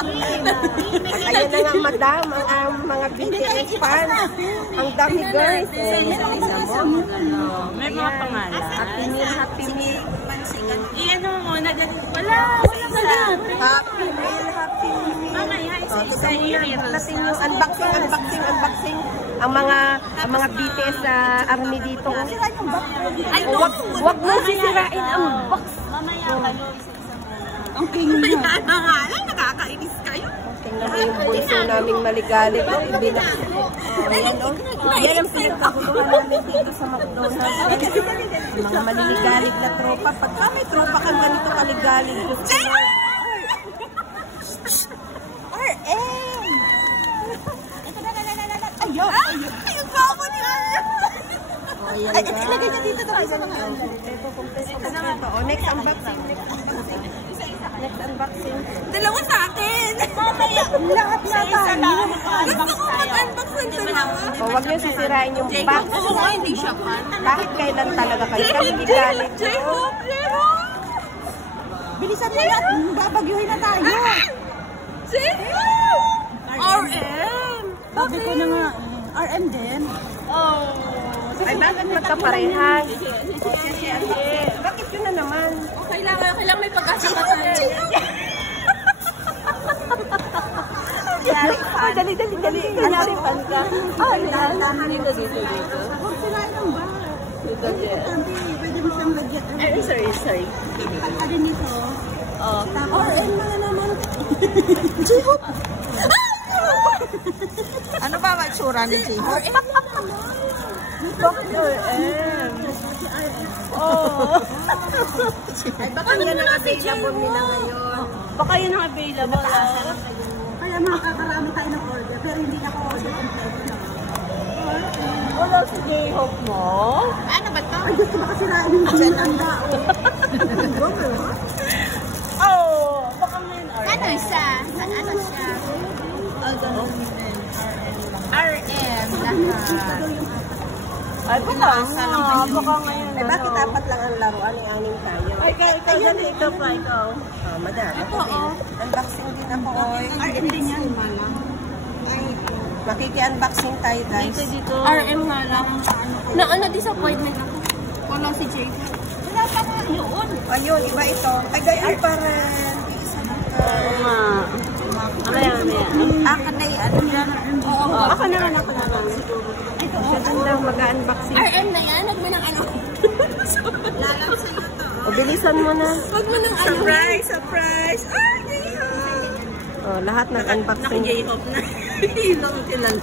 Ayan na nga, madam, ang mga BTS fans. Ang dami, guys. May mga pangalan. Happy Meal, Happy Meal. Iyan mo muna. Wala pala. Happy Meal, Happy Meal. Mamaya, isa-isa Natin yung unboxing. Ang mga BTS army dito. Ay, wag mo sisirain ang box. Mamaya kayo, isa-isa muna. Ang king niya. Nangalan, nakakainis kayo. Tingnan mo yung bunso naming maligalig. Hindi na. Yan ang pinagkakuluhan namin dito sa McDonald's. Mga maliligalig na tropa. Pagka may tropa kang ganito kaligalig. RM! Ayun! Ayun ka ako ni RM! Ay, ilagay niya dito daw. Isa naman. Next unboxing. Next unboxing. Dalawa sa akin. Lahat na tayo. Gusto ko mag-unbox ng dalawa. Huwag niyo sisirain yung box. Oo, hindi siya fan. Kahit kailan talaga kayo. Kaligalig. J-Hope! Bilisan mo yan. Babagyuhin na tayo. J-Hope! RM! Sabi ko na nga. RM din. Oh. Ay, bakit magkaparehas? Bakit yun na naman? Kailangan may pag-asa ka tayo. Dali. Kanyari pan ka. Ay, dito. Huwag sirain ang bag. Pwede mo siyang lagyan. Sorry. Ano nito? Oh. RM na naman. J-Hope! Ano ba magsura ni J-Hope? RM. Oh. Ay, baka yan ang available nila ngayon. Baka yun ang available. Kaya makakarami tayo ng order, pero hindi na ko order kompleto na. Wala si J-Hope mo? Ano ba ito? Ay, gusto baka sirain yung ang tao. Oh, baka ngayon RM. Ano siya? Ano siya? RM lahat. Ay, baka ngayon. Ay, bakit apat lang ang laruan? Aning tayo. Ay, ikaw dyan, ikaw pa, ikaw. Madam. Ito, oh. Unboxing din ako, oy. RM din yan, mana. Makiki-unboxing tayo, guys. Dito. RM nga lang. Na-disappointment ako. Wala si J-Hope. Wala pa nga yun. Ayun, iba ito. Ay, gayon pa rin. Oo nga. Ano yan? Akin na yan. Oo, ako naman. Ito, gandang mag-unboxing. RM na yan? Huwag mo ng ano? Lalang sa'yo to. O, bilisan mo na. Huwag mo nang ano. Surprise! Ay, J-Hope! O, lahat ng unboxing. Naka-J-Hope na. Hindi lang kilala.